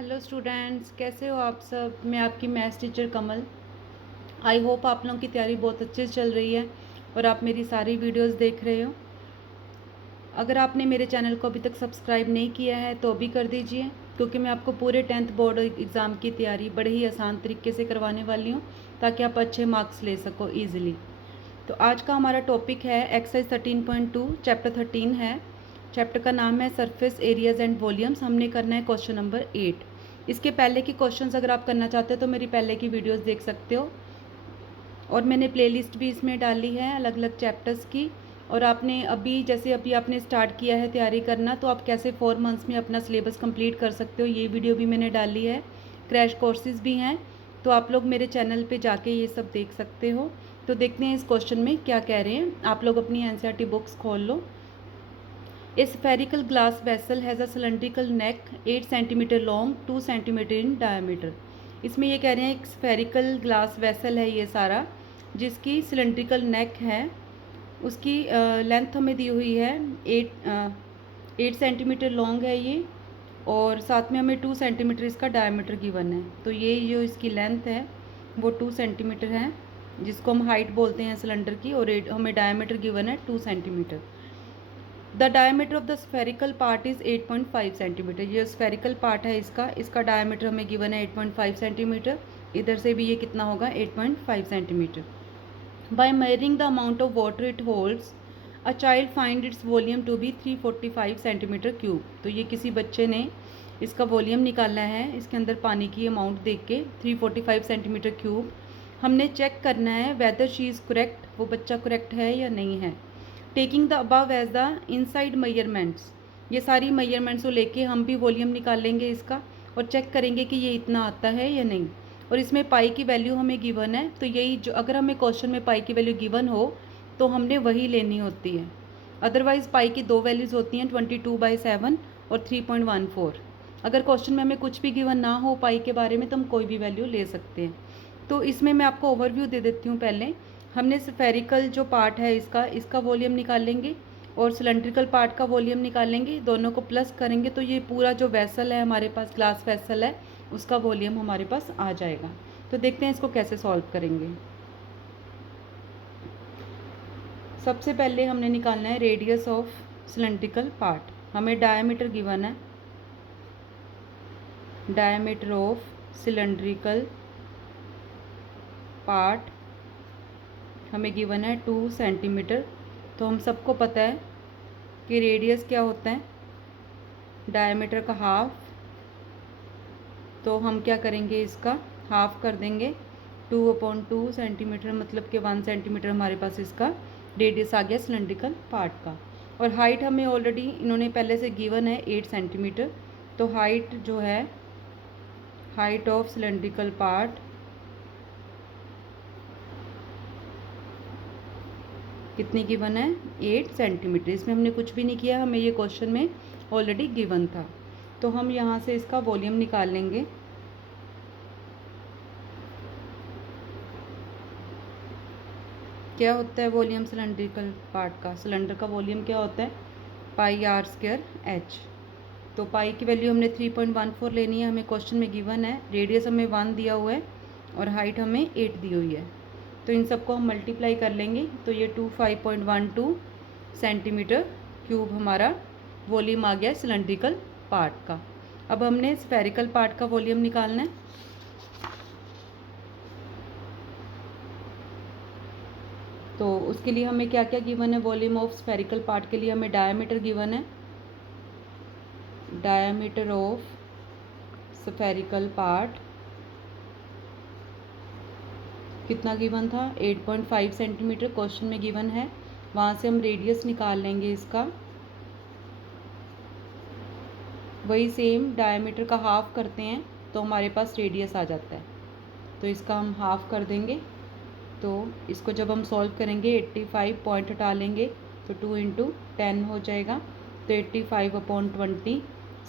Hello students, कैसे हो आप सब। मैं आपकी maths teacher Kamal. I hope आप लोगों की तैयारी बहुत अच्छे से चल रही है और आप मेरी सारी वीडियोस देख रहे हो। अगर आपने मेरे चैनल को अभी तक सब्सक्राइब नहीं किया है तो अभी कर दीजिए, क्योंकि मैं आपको पूरे 10th बोर्ड एग्ज़ाम की तैयारी बड़े ही आसान तरीके से करवाने वाली हूँ, ताकि आप अच्छे मार्क्स ले सको ईज़िली। तो आज का हमारा टॉपिक है एक्सरसाइज 13.2, चैप्टर 13 है। चैप्टर का नाम है सरफेस एरियाज एंड वॉल्यूम्स। हमने करना है क्वेश्चन नंबर 8। इसके पहले की क्वेश्चंस अगर आप करना चाहते हो तो मेरी पहले की वीडियोस देख सकते हो, और मैंने प्लेलिस्ट भी इसमें डाली है अलग अलग चैप्टर्स की। और आपने अभी आपने स्टार्ट किया है तैयारी करना, तो आप कैसे 4 मंथ्स में अपना सिलेबस कंप्लीट कर सकते हो, ये वीडियो भी मैंने डाली है। क्रैश कोर्सेज भी हैं, तो आप लोग मेरे चैनल पे जाके ये सब देख सकते हो। तो देखते हैं इस क्वेश्चन में क्या कह रहे हैं। आप लोग अपनी एनसीईआरटी बुक्स खोल लो। A spherical glass vessel has a cylindrical neck 8 centimetre long 2 centimetre in diameter. इसमें ये कह रहे हैं एक स्फेरिकल ग्लास वेसल है ये सारा, जिसकी सिलेंड्रिकल नेक है। उसकी लेंथ हमें दी हुई है 8 सेंटीमीटर लॉन्ग है ये, और साथ में हमें 2 सेंटीमीटर इसका डायमीटर गिवन है। तो ये जो इसकी लेंथ है वो 2 सेंटीमीटर है, जिसको हम हाइट बोलते हैं सिलेंडर की, और हमें डायमीटर गिवन है 2 centimetre. The diameter of the spherical part is 8.5 centimetre. ये स्फेरिकल पार्ट है इसका डायमीटर हमें गिवन है 8.5 सेंटीमीटर। इधर से भी ये कितना होगा 8.5 centimetre. By measuring the amount of water it holds a child find its volume to be 345 centimetre cube. तो ये किसी बच्चे ने इसका वॉल्यूम निकाला है, इसके अंदर पानी की अमाउंट देख के 345 सेंटीमीटर क्यूब। हमने चेक करना है वेदर शी इज़ करेक्ट, वो बच्चा करेक्ट है या नहीं है। Taking the above as the inside measurements, ये सारी मेजरमेंट्स को लेके हम भी वॉल्यूम निकालेंगे इसका, और चेक करेंगे कि ये इतना आता है या नहीं। और इसमें पाई की वैल्यू हमें गिवन है, तो यही जो अगर हमें क्वेश्चन में पाई की वैल्यू गिवन हो तो हमने वही लेनी होती है। अदरवाइज़ पाई की दो वैल्यूज़ होती हैं 22/7 और 3.14। अगर क्वेश्चन में हमें कुछ भी गिवन ना हो पाई के बारे में तो हम कोई भी वैल्यू ले सकते हैं। तो इसमें मैं आपको ओवरव्यू दे देती हूँ। पहले हमने स्फेरिकल जो पार्ट है इसका वॉल्यूम निकालेंगे, और सिलेंड्रिकल पार्ट का वॉल्यूम निकालेंगे, दोनों को प्लस करेंगे तो ये पूरा जो वेसल है हमारे पास, ग्लास वेसल है, उसका वॉल्यूम हमारे पास आ जाएगा। तो देखते हैं इसको कैसे सॉल्व करेंगे। सबसे पहले हमने निकालना है रेडियस ऑफ सिलेंड्रिकल पार्ट। हमें डायमीटर गिवन है, डायमीटर ऑफ सिलेंड्रिकल पार्ट हमें गिवन है 2 सेंटीमीटर। तो हम सबको पता है कि रेडियस क्या होता है, डायमीटर का हाफ। तो हम क्या करेंगे, इसका हाफ कर देंगे। 2/2 सेंटीमीटर मतलब कि 1 सेंटीमीटर हमारे पास इसका रेडियस आ गया सिलेंड्रिकल पार्ट का। और हाइट हमें ऑलरेडी इन्होंने पहले से गिवन है 8 सेंटीमीटर। तो हाइट जो है, हाइट ऑफ सिलेंड्रिकल पार्ट कितनी गिवन है 8 सेंटीमीटर। इसमें हमने कुछ भी नहीं किया, हमें ये क्वेश्चन में ऑलरेडी गिवन था। तो हम यहाँ से इसका वॉल्यूम निकाल लेंगे। क्या होता है वॉल्यूम सिलेंड्रिकल पार्ट का, सिलेंडर का वॉल्यूम क्या होता है, πr²h। तो पाई की वैल्यू हमने 3.14 लेनी है, हमें क्वेश्चन में गिवन है। रेडियस हमें 1 दिया हुआ है और हाइट हमें 8 दी हुई है। तो इन सबको हम मल्टीप्लाई कर लेंगे, तो ये 25.12 सेंटीमीटर क्यूब हमारा वॉल्यूम आ गया सिलेंड्रिकल पार्ट का। अब हमने स्फेरिकल पार्ट का वॉल्यूम निकालना है। तो उसके लिए हमें क्या क्या गिवन है, वॉल्यूम ऑफ स्फेरिकल पार्ट के लिए हमें डायमीटर गिवन है, डायमीटर ऑफ स्फेरिकल पार्ट कितना गिवन था 8.5 सेंटीमीटर क्वेश्चन में गिवन है। वहाँ से हम रेडियस निकाल लेंगे इसका, वही सेम डायमीटर का हाफ करते हैं तो हमारे पास रेडियस आ जाता है। तो इसका हम हाफ कर देंगे। तो इसको जब हम सॉल्व करेंगे 85 पॉइंट हटा लेंगे तो 2 × 10 हो जाएगा। तो 85/20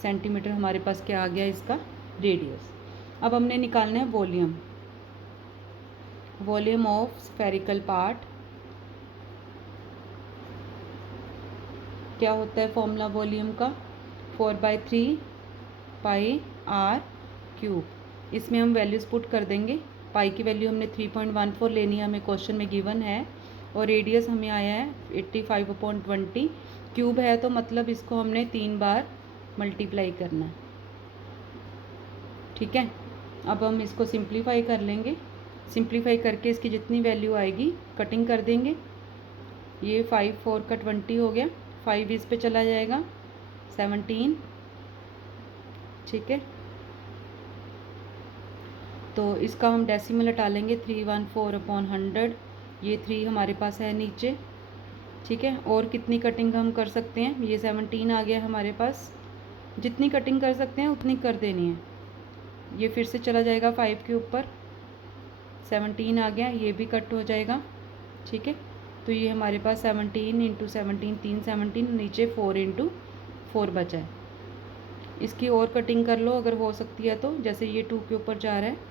सेंटीमीटर हमारे पास क्या आ गया इसका रेडियस। अब हमने निकालना है volume, volume of spherical part. क्या होता है फॉर्मूला वॉल्यूम का, 4/3 πr क्यूब। इसमें हम वैल्यूज़ पुट कर देंगे। पाई की वैल्यू हमने 3.14 लेनी है, हमें क्वेश्चन में गिवन है, और रेडियस हमें आया है 85/20। क्यूब है तो मतलब इसको हमने 3 बार मल्टीप्लाई करना है। ठीक है, अब हम इसको सिंप्लीफाई कर लेंगे। सिंप्लीफाई करके इसकी जितनी वैल्यू आएगी कटिंग कर देंगे। ये 5 4 का 20 हो गया, 5 इस पे चला जाएगा 17। ठीक है, तो इसका हम डेसिमल हटा लेंगे 314/100। ये 3 हमारे पास है नीचे। ठीक है, और कितनी कटिंग हम कर सकते हैं, ये 17 आ गया हमारे पास। जितनी कटिंग कर सकते हैं उतनी कर देनी है। ये फिर से चला जाएगा 5 के ऊपर, 17 आ गया, ये भी कट हो जाएगा। ठीक है, तो ये हमारे पास 17 × 17, 3 17, नीचे 4 × 4 बचा है। इसकी और कटिंग कर लो अगर हो सकती है तो, जैसे ये 2 के ऊपर जा रहा है।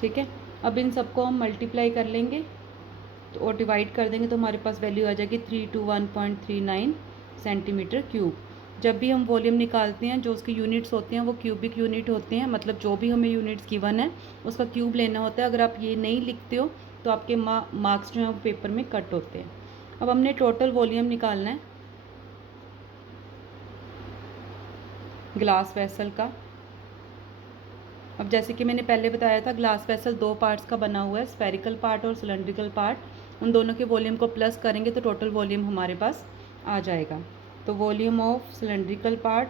ठीक है, अब इन सबको हम मल्टीप्लाई कर लेंगे तो और डिवाइड कर देंगे तो हमारे पास वैल्यू आ जाएगी 321.39 सेंटीमीटर क्यूब। जब भी हम वॉल्यूम निकालते हैं जो उसकी यूनिट्स होती हैं वो क्यूबिक यूनिट होते हैं, मतलब जो भी हमें यूनिट्स गिवन है उसका क्यूब लेना होता है। अगर आप ये नहीं लिखते हो तो आपके मार्क्स जो हैं वो पेपर में कट होते हैं। अब हमने टोटल वॉल्यूम निकालना है ग्लास वेसल का। अब जैसे कि मैंने पहले बताया था, ग्लास वेसल 2 पार्ट्स का बना हुआ है, स्फेरिकल पार्ट और सिलेंड्रिकल पार्ट। उन दोनों के वॉल्यूम को प्लस करेंगे तो टोटल वॉल्यूम हमारे पास आ जाएगा। तो volume of cylindrical part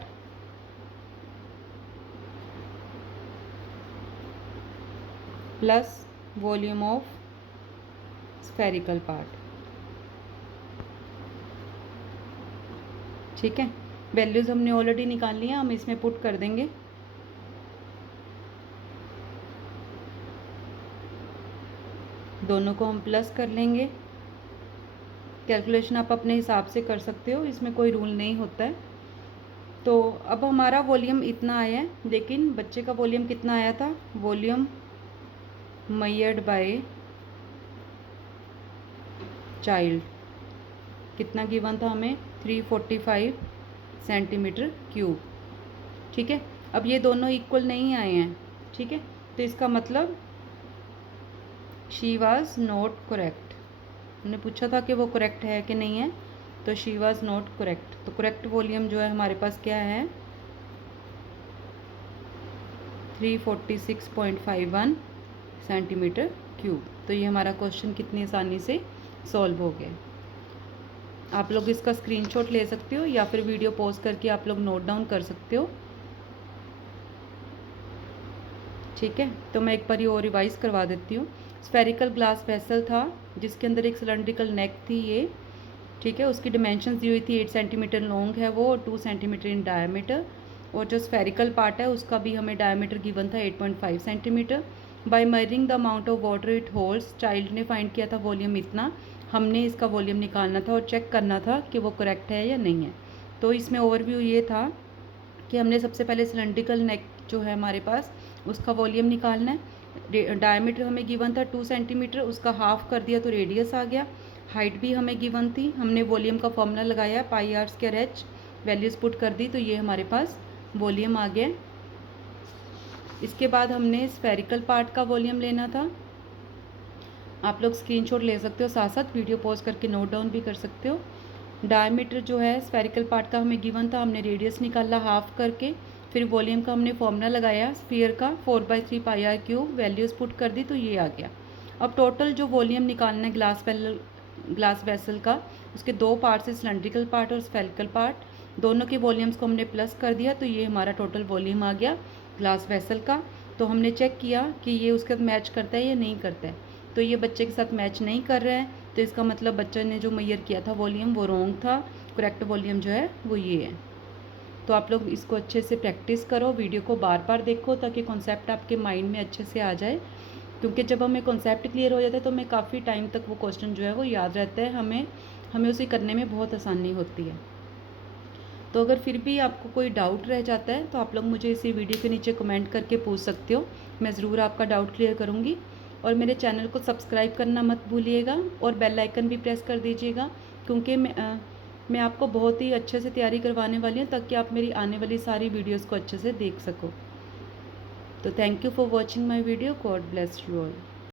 plus volume of spherical part. ठीक है, वैल्यूज़ हमने ऑलरेडी निकाल ली हैं, हम इसमें पुट कर देंगे। दोनों को हम प्लस कर लेंगे। कैलकुलेशन आप अपने हिसाब से कर सकते हो, इसमें कोई रूल नहीं होता है। तो अब हमारा वॉल्यूम इतना आया है, लेकिन बच्चे का वॉल्यूम कितना आया था, वॉल्यूम मेजर्ड बाय चाइल्ड कितना गिवन था हमें, 345 सेंटीमीटर क्यूब। ठीक है, अब ये दोनों इक्वल नहीं आए हैं। ठीक है, तो इसका मतलब शी वाज नॉट करेक्ट। हमने पूछा था कि वो करेक्ट है कि नहीं है, तो शी वाज नॉट करेक्ट। तो करेक्ट वॉल्यूम जो है हमारे पास क्या है, 346.51 सेंटीमीटर क्यूब। तो ये हमारा क्वेश्चन कितनी आसानी से सॉल्व हो गया। आप लोग इसका स्क्रीनशॉट ले सकते हो या फिर वीडियो पॉज करके आप लोग नोट डाउन कर सकते हो। ठीक है, तो मैं एक बार ये और रिवाइज करवा देती हूँ। स्फेरिकल ग्लास वेसल था जिसके अंदर एक सिलेंड्रिकल नेक थी ये। ठीक है, उसकी डिमेंशन दी हुई थी 8 सेंटीमीटर लॉन्ग है वो, और 2 सेंटीमीटर इन डायमीटर। और जो स्फेरिकल पार्ट है उसका भी हमें डायमीटर गिवन था 8.5 centimetre. By measuring the amount of water it holds, child ने फाइंड किया था वॉल्यूम इतना, हमने इसका वॉल्यूम निकालना था और चेक करना था कि वो करेक्ट है या नहीं है। तो इसमें ओवरव्यू ये था कि हमने सबसे पहले सिलेंड्रिकल नेक जो है हमारे पास उसका वॉल्यूम निकालना है। डायमीटर हमें गिवन था 2 सेंटीमीटर, उसका हाफ कर दिया तो रेडियस आ गया। हाइट भी हमें गिवन थी, हमने वॉल्यूम का फॉर्मूला लगाया πr²h, वैल्यूज़ पुट कर दी तो ये हमारे पास वॉल्यूम आ गया। इसके बाद हमने स्फेरिकल पार्ट का वॉल्यूम लेना था। आप लोग स्क्रीनशॉट ले सकते हो, साथ साथ वीडियो पॉज करके नोट डाउन भी कर सकते हो। डायमीटर जो है स्फेरिकल पार्ट का हमें गिवन था, हमने रेडियस निकाला हाफ करके, फिर वॉल्यूम का हमने फॉर्मूला लगाया स्फीयर का 4/3 πr³, वैल्यूज़ पुट कर दी तो ये आ गया। अब टोटल जो वॉल्यूम निकालना है ग्लास वेसल का, उसके 2 पार्ट्स है, सिलेंड्रिकल पार्ट और स्फेरिकल पार्ट। दोनों के वॉल्यूम्स को हमने प्लस कर दिया तो ये हमारा टोटल वॉल्यूम आ गया ग्लास वेसल का। तो हमने चेक किया कि ये उसके साथ मैच करता है या नहीं करता है, तो ये बच्चे के साथ मैच नहीं कर रहा है, तो इसका मतलब बच्चे ने जो मेजर किया था वॉल्यूम वो रॉन्ग था। करेक्ट वॉल्यूम जो है वो ये है। तो आप लोग इसको अच्छे से प्रैक्टिस करो, वीडियो को बार बार देखो ताकि कॉन्सेप्ट आपके माइंड में अच्छे से आ जाए, क्योंकि जब हमें कॉन्सेप्ट क्लियर हो जाता है तो हमें काफ़ी टाइम तक वो क्वेश्चन जो है वो याद रहता है, हमें उसे करने में बहुत आसानी होती है। तो अगर फिर भी आपको कोई डाउट रह जाता है तो आप लोग मुझे इसी वीडियो के नीचे कमेंट करके पूछ सकते हो, मैं ज़रूर आपका डाउट क्लियर करूँगी। और मेरे चैनल को सब्सक्राइब करना मत भूलिएगा और बेल आइकन भी प्रेस कर दीजिएगा, क्योंकि मैं आपको बहुत ही अच्छे से तैयारी करवाने वाली हूँ ताकि आप मेरी आने वाली सारी वीडियोज़ को अच्छे से देख सको। तो thank you for watching my video. God bless you all.